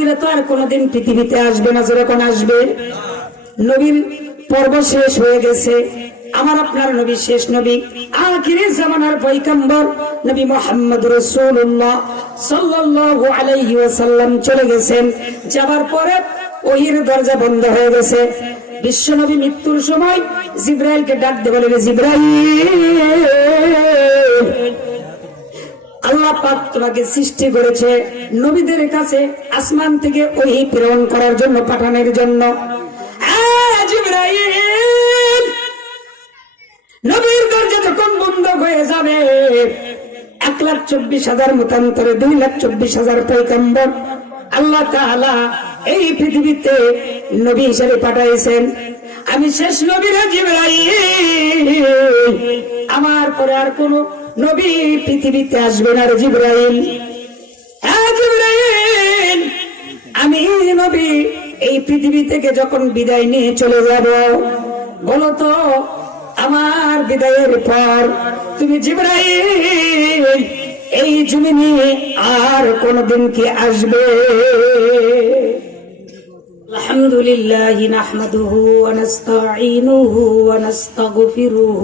নবীরা তো আর কোনোদিন পৃথিবীতে আসবে না, যেরকম আসবে। নবীর পর্ব শেষ হয়ে গেছে। আমার আপনার নবী শেষ নবী। আখিরি জামানার পৈকম্বর নবী মোহাম্মদ রসুল্লাহ সাল্লাল্লাহু আলাইহি ওয়াসাল্লাম চলে গেছেন। যাবার পরে ওহির দরজা বন্ধ হয়ে গেছে। বিশ্ব নবী মৃত্যুর সময় জিব্রাইলকে ডাক বলে জিব্রাইল! আল্লাহ পাক তোমাকে সৃষ্টি করেছে নবীদের কাছে আসমান থেকে ওই প্রেরণ করার জন্য পাঠানোর জন্য। নবীর দরজা যখন বন্ধ হয়ে যাবে, এক লাখ চব্বিশ হাজার মতান্তরে, দুই লাখ চব্বিশ হাজার পৈকম্বর আল্লাহ তাআলা এই পৃথিবীতে নবী হিসেবে পাঠাইছেন। আমি শেষ নবীর জিবরাইল। আমার পরে আর কোন নবী পৃথিবীতে আসবে না রে জিবরাইল হ্যাঁ জিবরাইল আমি নবী এই পৃথিবী থেকে যখন বিদায় নিয়ে চলে যাব বলো তো আমার বিদায়ের পর তুমি জিবরাইল এই জমিনে আর কোনদিন কি আসবে الحمد لله نحمده ونستعينه ونستغفره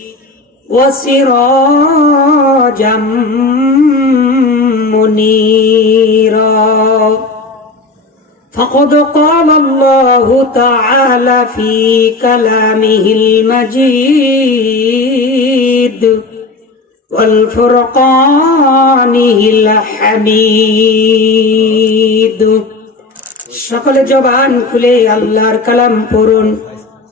وسراجا منيرا فقد قال الله تعالى في كلامه المجيد والفرقانه الحميد সকলে জবান খুলে আল্লাহর কালাম পড়ুন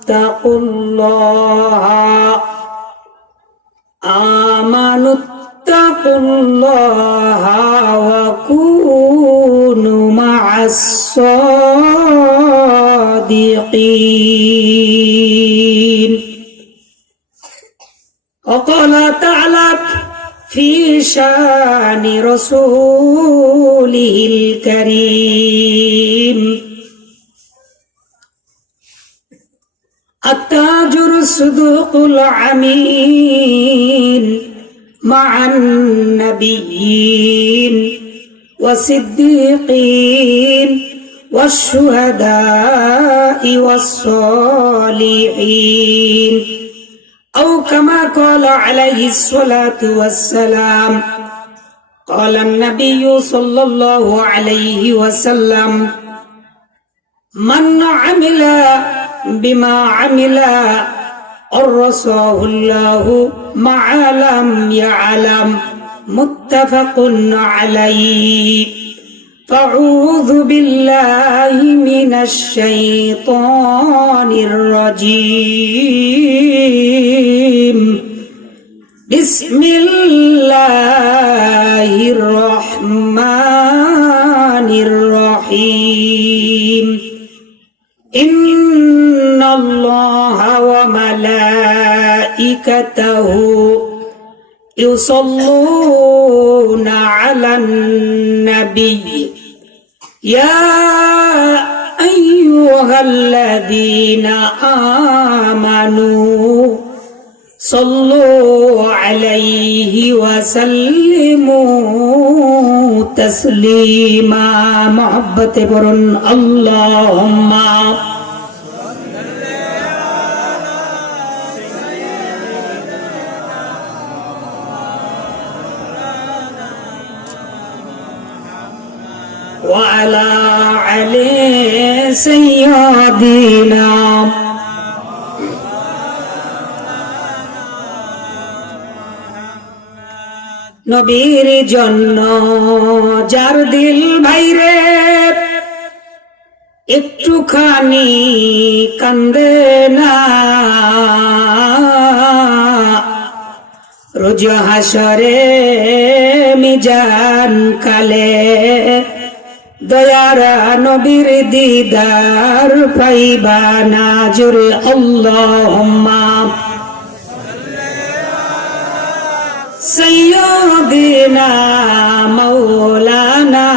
اتقوا الله آمنوا اتقوا الله وكونوا مع الصادقين وقال تعالى في شان رسوله الكريم التاجر الصدوق العمين مع النبيين والصديقين والشهداء والصالحين. أو كما قال عليه الصلاة والسلام قال النبي صلى الله عليه وسلم من عمل بما عمل أرساه الله مع لم يعلم متفق عليه. فأعوذ بالله من الشيطان الرجيم. بسم الله الرحمن الرحيم. إن وملائكته يصلون على النبي. يا أيها الذين آمنوا صلوا عليه وسلموا تسليما. محبت برن اللهم. وعلى علي سيدنا নবীর জন্য যার দিল ভাইরে একটুখানি কান্দে না রোজ হাসরে মিজান কালে দয়ারা নবীর দিদার পাইবা না জোরে আল্লাহুম্মা سيدنا مولانا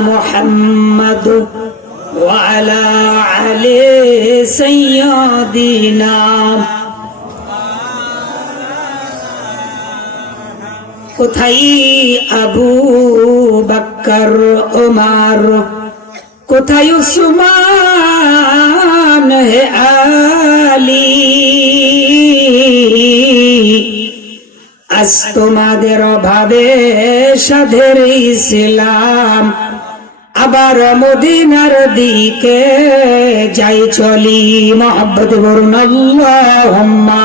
محمد وعلى علي سيدنا কোথায় আবু বাক্কর ওমার। কোথায় উসমান হে আলী? আজ তোমাদের অভাবে সাধের ইসলাম। আবার মদিনার দিকে যাই চলি মোহাম্মদ বরুন আল্লাহুম্মা।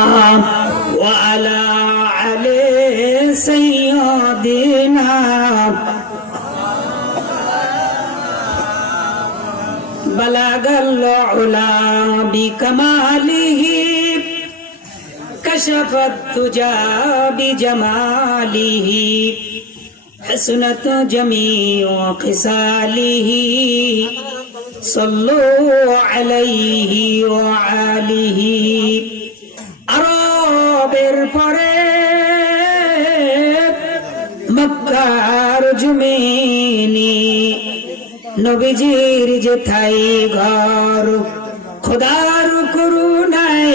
العلا بكماله كشف الدجى بجماله حسنت جميع خصاله صلوا عليه وعاله আরবের পরে মক্কার জমিনে নবীজির যে থাই ঘর। খোদার করুণাই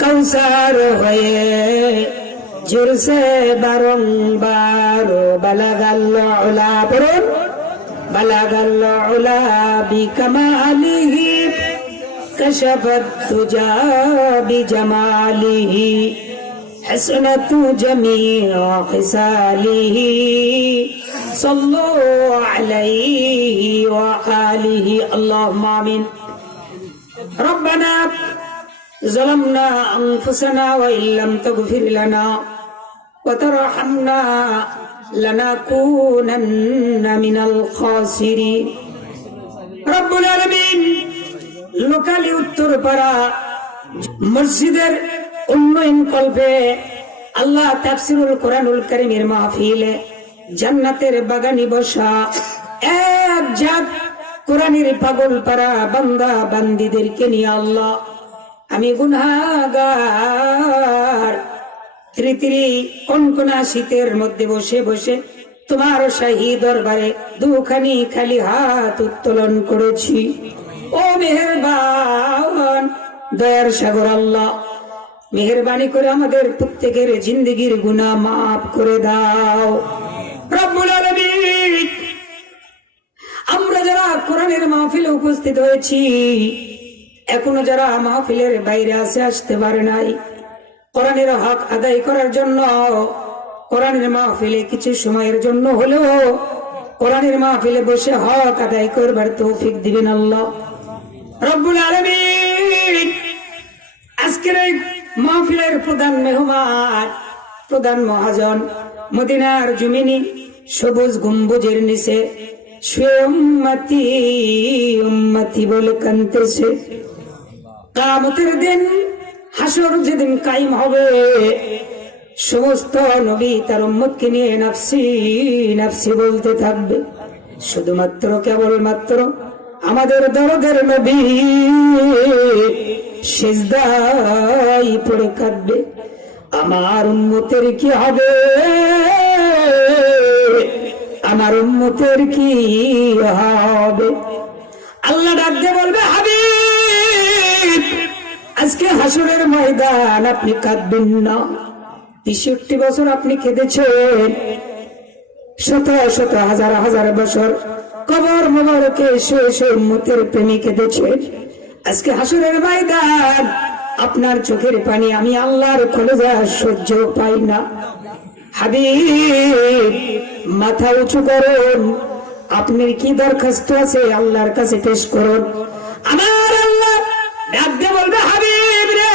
কৌসার হয়ে জোরসে বারংবার বালাগাল্ল ওলা পড়ুন বালাগাল্ল ওলা বিকামালিহি কশবত তুজা বিজমালিহি حسنة جميع خصاله صلوا عليه وآله اللهم آمين ربنا ظلمنا أنفسنا وإن لم تغفر لنا وترحمنا لنكونن من الخاسرين رب العالمين লোকালি উত্তরপাড়া মসজিদের উন্নয়ন কল্পে আল্লাহ তাফসিরুল কোরআনুল করিমের মাহফিলে জান্নাতের বাগানি বসা এক জাত কোরআনের পাগল পাড়া বান্দা বান্দিদেরকে নিয়ে আল্লাহ, আমি গুনাগার তৃতীয় কনকনা শীতের মধ্যে বসে বসে তোমার শাহী দরবারে দুখানি খালি হাত উত্তোলন করেছি। ও মেহেরবান, দয়ার সাগর আল্লাহ মেহরবানি করে আমাদের প্রত্যেকের জিন্দগির গুনাহ মাফ করে দাও। আমরা যারা কোরআনের মাহফিলে উপস্থিত হয়েছি, এখনও যারা মাহফিলের বাইরে আসে আসতে পারে নাই। কোরআনের হক আদায় করার জন্য, কোরআনের মাহফিলে কিছু সময়ের জন্য হলেও, কোরআনের মাহফিলে বসে হক আদায় করবার তৌফিক দিবেন আল্লাহ। রব্বুল আলামিন, আজকের এই মাহফিলের প্রধান মেহমান, প্রধান মহাজন, মদিনার জমিনি, সবুজ গম্বুজের নিচে বলে কামতের দিন যেদিন কাইম হবে, সমস্ত নবী তার নিয়ে নাফসি বলতে থাকবে। শুধুমাত্র কেবলমাত্র আমাদের দরদের নবী সেজদাই পড়ে কাঁদবে। আমার উন্মতের কি হবে? আমার উন্মতের কি হবে? আল্লাহ ডাকতে বলবে, হাবিব, আজকে হাসুরের ময়দান আপনি কাঁদবেন না। তেষট্টি বছর আপনি কেঁদেছেন। শত শত, হাজার হাজার বছর কবর মোবারকে শুয়ে শুয়ে উম্মতের প্রেমী কেঁদেছে। আজকে হাসুরের ময়দান, আপনার চোখের পানি আমি আল্লাহর কলেজা সহ্য পাই না। হাবিব, মাথা উঁচু করুন। আপনার কি দরখাস্ত আছে আল্লাহর কাছে পেশ করুন। আমার আল্লাহ ডাক দিয়ে বলবে, হাবিব রে,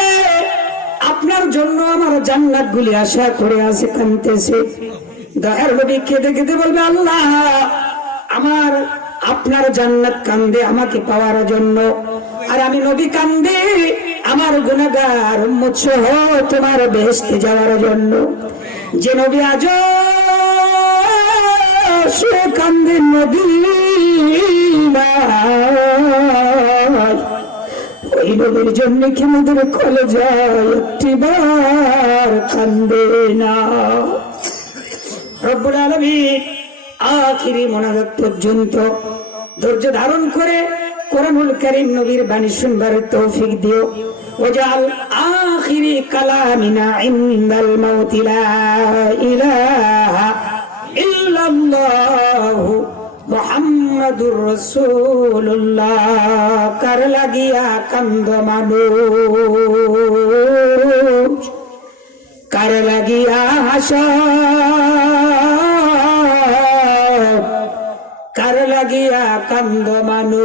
আপনার জন্য আমার জান্নাত গুলি আশা করে আছে কানতেছে। দয়ার নবী কেঁদে কেঁদে বলবে, আল্লাহ আমার আপনার জান্নাত কান্দে, আমাকে পাওয়ার জন্য। আর আমি নবী কান্দে, আমার গুণাগার মুচ্ছহ তোমার বেহেস্তে যাওয়ার জন্য। যে নবী আজ কান্দে নবী ওই নবীর জন্য কি আমাদের কলে যায়, একটি বার কান্দে না। রব্বুল আলমী আখিরি মোনাজাত পর্যন্ত ধৈর্য ধারণ করে কোরআনুল করিম নবীর বাণী শুনবার তৌফিক দিও। ওজাল আখিরি কালামিনা ইনদাল মাউতি লা ইলাহা ইল্লাল্লাহু মুহাম্মাদুর রাসূলুল্লাহ। কার লাগিয়া কান্দ মানুষ? কার লাগিয়া হাসা লাগিয়া কান্দ মানুষ।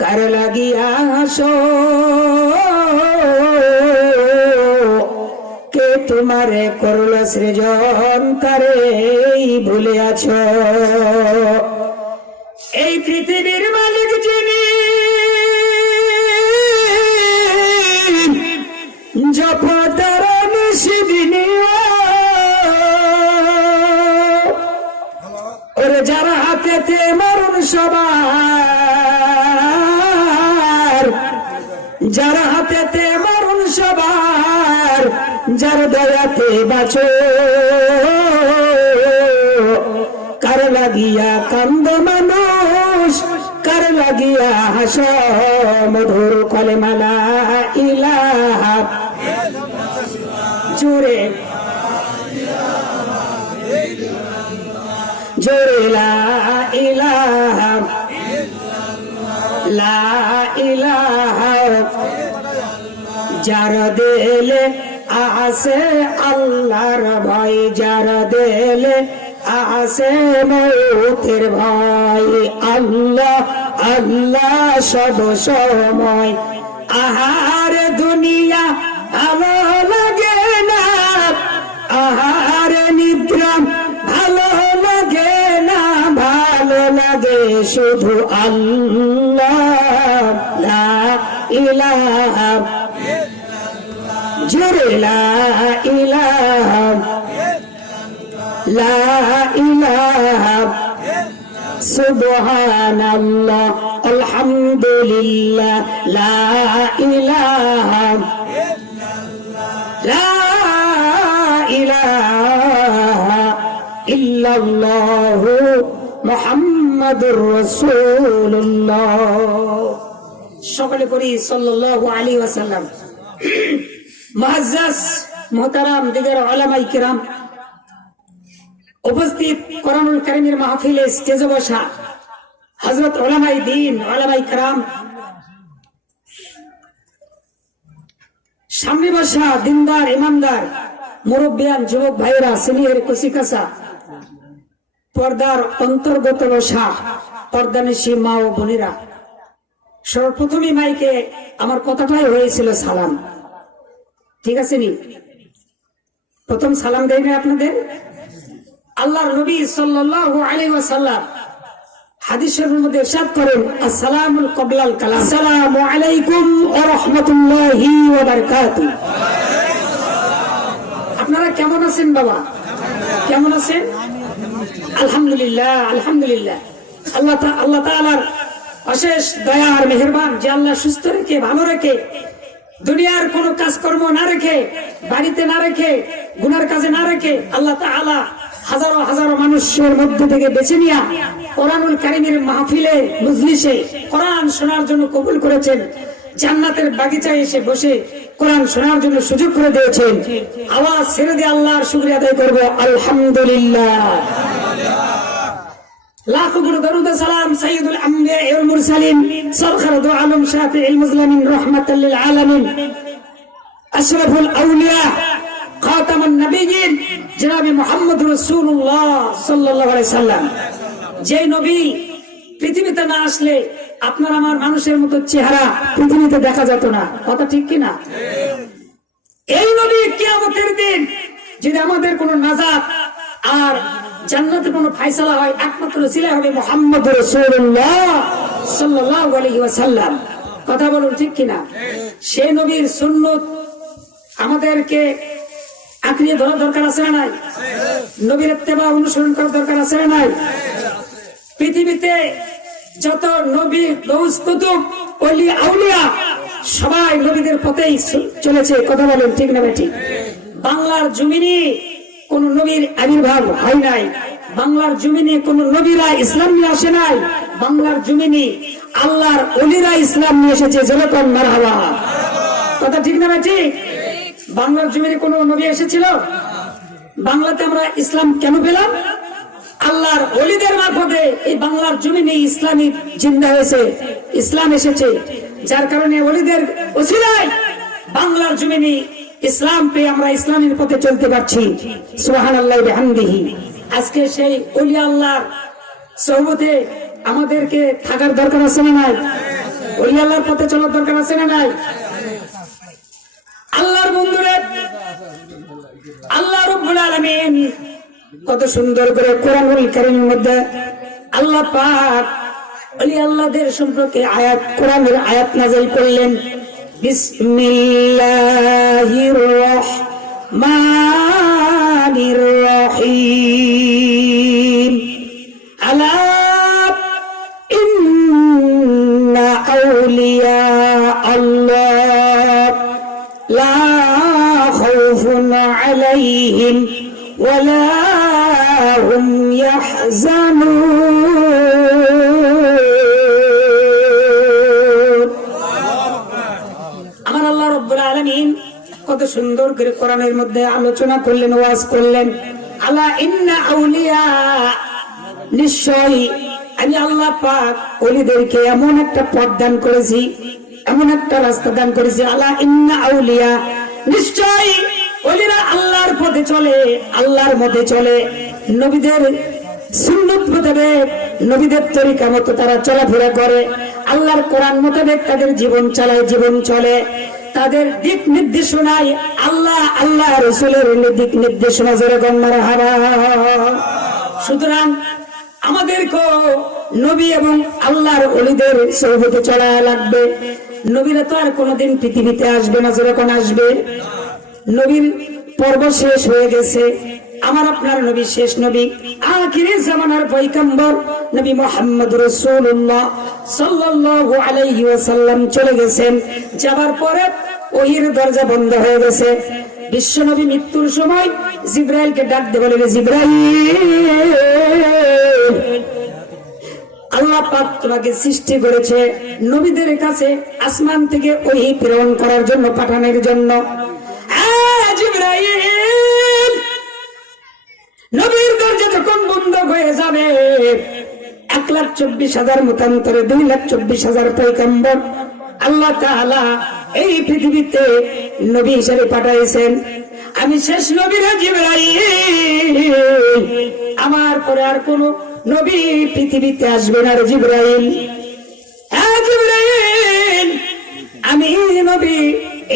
কার লাগিয়া হাস কে তোমারে করল সৃজন? কারে ভুলে আছ এই পৃথিবীর মালিক সবার। যারা হাতেতে মরণ সবার, যার দয়াতে বাঁচো। কার লাগিয়া কান্দ মানুষ, কার লাগিয়া হাস মধুর কলেমালা ইলাহা। জোরে। জোরে, লা ইলাহা লা ইলাহা। যার দেলে আসে আল্লাহর ভয়, যার দেলে আসে মৌতের আল্লাহ আল্লাহ সব সময়। আহার দুনিয়া ভালো লাগে না। আহার নিদ্রা লাগে শুধু আল্লাহ জোরে সুবহানাল্লাহ আলহামদুলিল্লাহ লা ইলাহা ইল্লাল্লাহু। সকলে করি সাল্লাল্লাহু ওয়াসাল্লাম। মুআজ্জাজ কিরাম। উপস্থিত কোরআনুল কারীমের মাহফিলে স্টেজে বসা হযরত উলামায়ে দ্বীন উলামায়ে কিরাম। সামনে বসা দিনদার, ইমানদার, মুরব্বিয়ান, যুবক ভাইয়েরা, সিনিয়র কুসিকাসা পর্দার অন্তর্গত বসা পর্দানিশী মা ও বোনেরা। সর্বপ্রথমে মাইকে আমার কথাটাই হয়েছিল সালাম। ঠিক আছে নি? প্রথম সালাম না আপনাদের? আল্লাহ নবী সাল্লাল্লাহু আলাইহি ওয়াসাল্লাম হাদিস শরীফের মধ্যে ইরশাদ করেন, আসসালামুল কবলাল কালাম। আসসালামু আলাইকুম ওয়া রাহমাতুল্লাহি আপনারা কেমন আছেন বাবা? কেমন আছেন? আলহামদুলিল্লাহ আলহামদুলিল্লাহ। আল্লাহ আল্লাহ তাআলার অশেষ দয়া আর মেহেরবান যে আল্লাহ সুস্থ রেখে, ভালো রেখে, দুনিয়ার কোনো কাজকর্ম না রেখে, বাড়িতে না রেখে, গুনার কাজে না রেখে আল্লাহ তাআলা হাজারো হাজারো মানুষের মধ্যে থেকে বেছে নিয়া কোরআনুল কারিমের মাহফিলে, মজলিসে কোরআন শোনার জন্য কবুল করেছেন। জান্নাতের বাগিচায় এসে বসে কোরআন শোনার জন্য সুযোগ করে দিয়েছেন। আওয়াজ ছেড়ে দিয়ে আল্লাহর শুক্রিয়া আদায় করব। আলহামদুলিল্লাহ। আউলিয়া যে নবী পৃথিবীতে না আসলে আপনার আমার মানুষের মতো চেহারা পৃথিবীতে দেখা যেত না। কথা ঠিক কি না এই নবী কিয়ামতের দিন যদি আমাদের কোন নাজাত আর জান্নাতের কোন ফাইসালা হয়, একমাত্র ছিল হবে মোহাম্মদ রসুল্লাহ কথা বলুন ঠিক কিনা? সে নবীর সুন্নত আমাদেরকে আঁকড়িয়ে ধরা দরকার আছে না নাই? নবীর তেবা অনুসরণ করার দরকার আছে না নাই? পৃথিবীতে যত নবী অলি আউলিয়া, সবাই নবীদের পথেই চলেছে, কথা বলেন ঠিক না ঠিক? বাংলার জমিনে কোন নবীর আবির্ভাব হয় নাই। বাংলার জমিনে কোন নবীরা ইসলাম নিয়ে আসে নাই। বাংলার জমিনে আল্লাহর অলিরা ইসলাম নিয়ে এসেছে যেরকম মারহাবা। কথা ঠিক না ঠিক? বাংলার জমিনে কোন নবী এসেছিল? বাংলাতে আমরা ইসলাম কেন পেলাম? আল্লাহর অলিদের মারফতে এই বাংলার জমিনে ইসলামী জিন্দা হয়েছে, ইসলাম এসেছে। যার কারণে অলিদের বাংলার জমিনে ইসলাম পেয়ে আমরা ইসলামের পথে চলতে পারছি। আজকে সেই অলি আল্লাহর সহবতে আমাদেরকে থাকার দরকার আছে না নাই? অলি আল্লাহর পথে চলার দরকার আছে না নাই? আল্লাহর বন্ধুরে, আল্লাহ কত সুন্দর করে কোরআনুল কারীমের মধ্যে আল্লাহ পাক ওলি আল্লাহদের সম্পর্কে আয়াত কোরআনের আয়াত নাজিল করলেন বিসমিল্লাহির রহমানির রহিম আলা ইন্না আউলিয়া আল্লাহ লা খাউফুন আলাইহিম ওয়ালা هم يحزنون আমার আল্লাহ রব্বুল আলামিন কত সুন্দর করে কোরআনের মধ্যে আলোচনা করলেন ওয়াজ করলেন আলা ইন্না আউলিয়া নিশ্চয়ই আমি আল্লাহ পাক অলিদেরকে এমন একটা পথ দান করেছি এমন একটা রাস্তা দান করেছি আলা ইন্না আউলিয়া নিশ্চয়ই অলিরা আল্লাহর পথে চলে আল্লাহর মধ্যে চলে নবীদের সুন্নত মোতাবেক, নবীদের তরিকা মতো তারা চলাফেরা করে। আল্লাহর কোরআন মোতাবেক তাদের জীবন চালায়, জীবন চলে। তাদের দিক নির্দেশনায় আল্লাহ আল্লাহ রসুলের দিক নির্দেশনা যেরকম সুতরাং আমাদেরকেও নবী এবং আল্লাহর অলিদের সৌহতে চলা লাগবে। নবীরা তো আর কোনোদিন পৃথিবীতে আসবে না যেরকম আসবে। নবীর পর্ব শেষ হয়ে গেছে। আমার আপনার নবী শেষ নবী আখিরের জামানার পৈকম্বর নবী মোহাম্মদ রসুল্লাহ সাল্লাল্লাহু আলাইহি ওয়াসাল্লাম চলে গেছেন। যাবার পরে ওহির দরজা বন্ধ হয়ে গেছে। বিশ্ব নবী মৃত্যুর সময় জিব্রাইলকে ডাক দিয়ে বলে জিব্রাইল! আল্লাহ পাক তোমাকে সৃষ্টি করেছে নবীদের কাছে আসমান থেকে ওহি প্রেরণ করার জন্য পাঠানোর জন্য। জিবরাইল, নবীর দরজা যখন বন্ধ হয়ে যাবে, এক লাখ চব্বিশ হাজার মতান্তরে, দুই লাখ চব্বিশ হাজার পৈকম্বর আল্লাহ তাআলা এই পৃথিবীতে নবী হিসেবে পাঠাইছেন। আমি শেষ নবীর আমার পরে আর কোন নবী পৃথিবীতে আসবে না জিবরাইল। জিবরাইল, আমি নবী,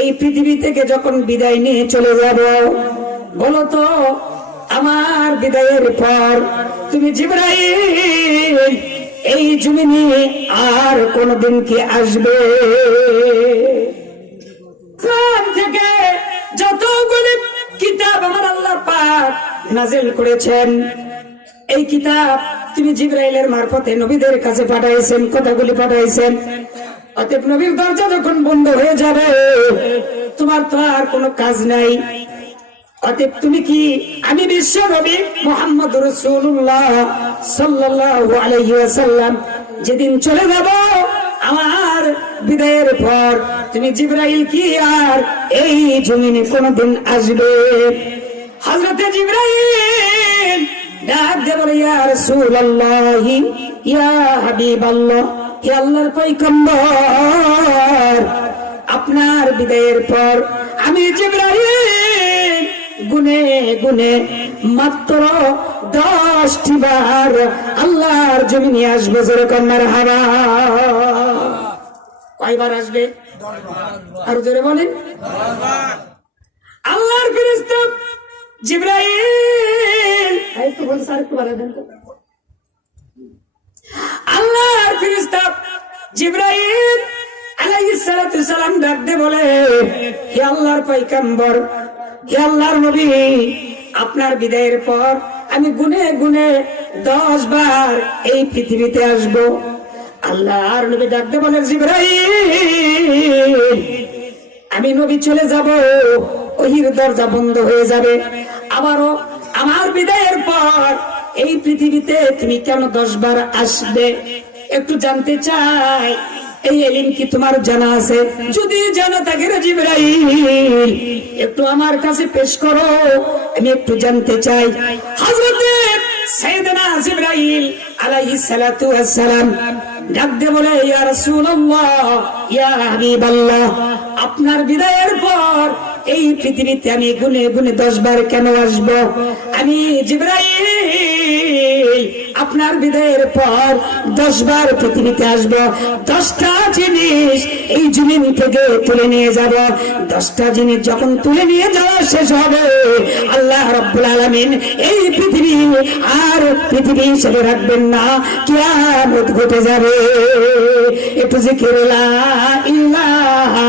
এই পৃথিবী থেকে যখন বিদায় নিয়ে চলে যাব, বলো তো আমার বিদায়ের পর তুমি জিব্রাইল, এই জমিনে আর কোনদিন কি আসবে? থেকে যতগুলি কিতাব আমার আল্লাহ পাক নাজিল করেছেন, এই কিতাব তুমি জিব্রাইলের মারফতে নবীদের কাছে পাঠাইছেন, কথাগুলি পাঠাইছেন। অতএব নবীর দরজা যখন বন্ধ হয়ে যাবে, তোমার তো আর কোনো কাজ নাই। অতএব তুমি কি আমি বিশ্ব নবী মোহাম্মদ রসুল্লাহ আলাইহি যেদিন চলে যাব আমার বিদায়ের পর তুমি জিব্রাইল কি আর এই জমিনে কোনদিন আসবে? হযরতে জিব্রাইল ডাক দে বলে, ইয়া রাসূলুল্লাহ, ইয়া হাবিবাল্লাহ, হে আল্লাহর পয়গম্বর, আপনার বিদায়ের পর আমি জিব্রাইল গুনে গুনে মাত্র দশটি বার আল্লাহর জমিনে আসবে যেরকম মারহাবা। কয়বার আসবে? আর জোরে বলেন। আল্লাহর ফেরেশতা জিব্রাইল। আরেকটু বলছে আরেকটু বাড়া দেন তো। আল্লাহর ফেরেশতা জিব্রাইল আলাইহিস সালাম ডাক বলে, হে আল্লাহর পয়গম্বর আল্লাহর নবী, আপনার বিদায়ের পর আমি গুনে গুনে দশ বার এই পৃথিবীতে আসব। আল্লাহর নবী ডাক দিয়ে বলে জিব্রাইল, আমি নবী চলে যাব ওহির দরজা বন্ধ হয়ে যাবে। আবারও আমার বিদায়ের পর এই পৃথিবীতে তুমি কেন দশ বার আসবে? একটু জানতে চাই এই এলিম কি তোমার জানা আছে? যদি জানা থাকে একটু আমার কাছে পেশ করো, আমি একটু জানতে চাই। হযরতে সালাতু ইয়া আপনার বিদায়ের পর এই পৃথিবীতে আমি গুনে গুনে দশ বার কেন আসব? আমি জিব্রাইল, আপনার বিদায়ের পর দশ বার পৃথিবীতে আসব। দশটা জিনিস এই জমিন থেকে তুলে নিয়ে যাব। দশটা জিনিস যখন তুলে নিয়ে যাওয়া শেষ হবে, আল্লাহ রব্বুল আলমিন এই পৃথিবী আর পৃথিবী হিসেবে রাখবেন না, কিয়ামত ঘটে যাবে। একটু জিকির ইলাহা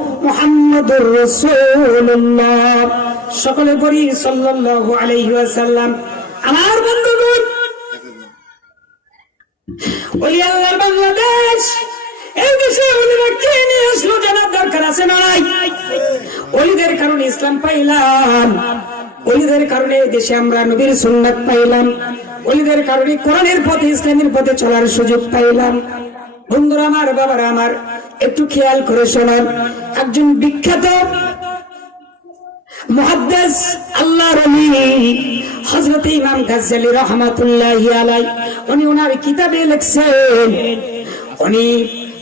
সকলে পড়ি ওয়াসাল্লাম। আমার বন্ধুগণ ওই আল্লাহর বাংলাদেশ, এই দেশে ওলিরা কে নিয়ে আসলো জানার দরকার আছে নাই? ওলিদের কারণে ইসলাম পাইলাম। ওলিদের কারণে দেশে আমরা নবীর সুন্নাত পাইলাম। ওলিদের কারণে কোরআনের পথে, ইসলামের পথে চলার সুযোগ পাইলাম। বন্ধুরা, আমার বাবারা, আমার একটু খেয়াল করে শোনান। একজন বিখ্যাত মুহাদ্দিস আল্লাহর ওলি হযরত ইমাম গাজ্জালি রাহমাতুল্লাহি আলাই উনি ওনার কিতাবে লিখছেন, উনি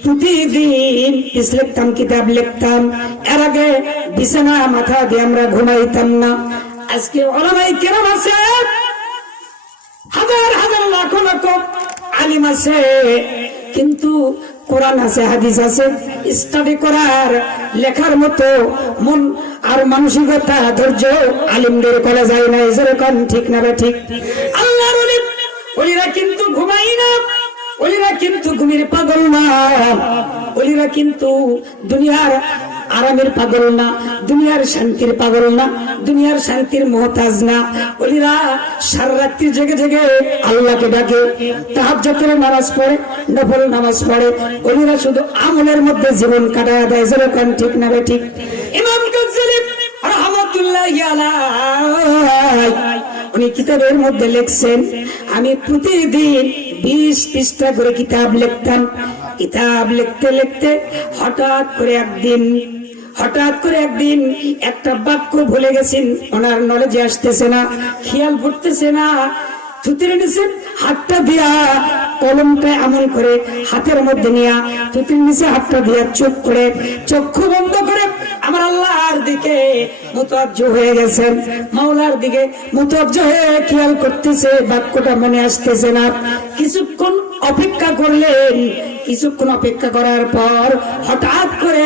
প্রতিদিন লিখতাম, কিতাব লিখতাম। এর আগে বিছানা মাথা দিয়ে আমরা ঘুমাইতাম না। আজকে ওলামাই কেরাম আছে, হাজার হাজার লাখ লাখ আলিম আছে। কিন্তু কোরআন আছে, হাদিস আছে স্টাডি করার লেখার মতো মন আর মানসিকতা ধৈর্য আলিমদের করা যায় না যেরকম ঠিক না বা ঠিক? আল্লাহর ওলিরা কিন্তু ঘুমাই না, ওলিরা কিন্তু ঘুমির পাগল না, ওলিরা কিন্তু দুনিয়ার আরামের পাগল না, দুনিয়ার শান্তির পাগল না, দুনিয়ার শান্তির মহতাজ না। ওলিরা সারা রাত্রি জেগে জেগে আল্লাহকে ডাকে, তাহাজ্জুদের নামাজ পড়ে, নফল নামাজ পড়ে। ওলিরা শুধু আমলের মধ্যে জীবন কাটায় দেয় যেরকম ঠিক না বে ঠিক? উনি কিতাবের মধ্যে লিখছেন, আমি প্রতিদিন বিশ পৃষ্ঠা করে কিতাব লিখতাম। কিতাব লিখতে লিখতে হঠাৎ করে একদিন হঠাৎ করে একদিন একটা বাক্য ভুলে গেছেন, ওনার নলেজে আসতেছে না, খেয়াল করতেছে না। থুতির নিচে হাতটা দিয়া কলমটা এমন করে হাতের মধ্যে নিয়া থুতির নিচে হাতটা দিয়া চোখ করে, চক্ষু বন্ধ করে আমার আল্লাহর দিকে মুতাজ্জ হয়ে গেছেন। মাওলার দিকে মুতাজ্জ হয়ে খেয়াল করতেছে, বাক্যটা মনে আসতেছে না। কিছুক্ষণ অপেক্ষা করলেন, কিছুক্ষণ অপেক্ষা করার পর হঠাৎ করে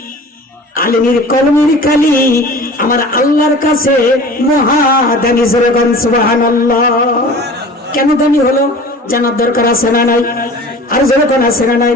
আলিমের কলমের কালি আমার আল্লাহর কাছে মহাদানি জোরগান সুবাহান কেন দামি হলো? জানার দরকার আছে না নাই? আর যেরকম আছে না নাই?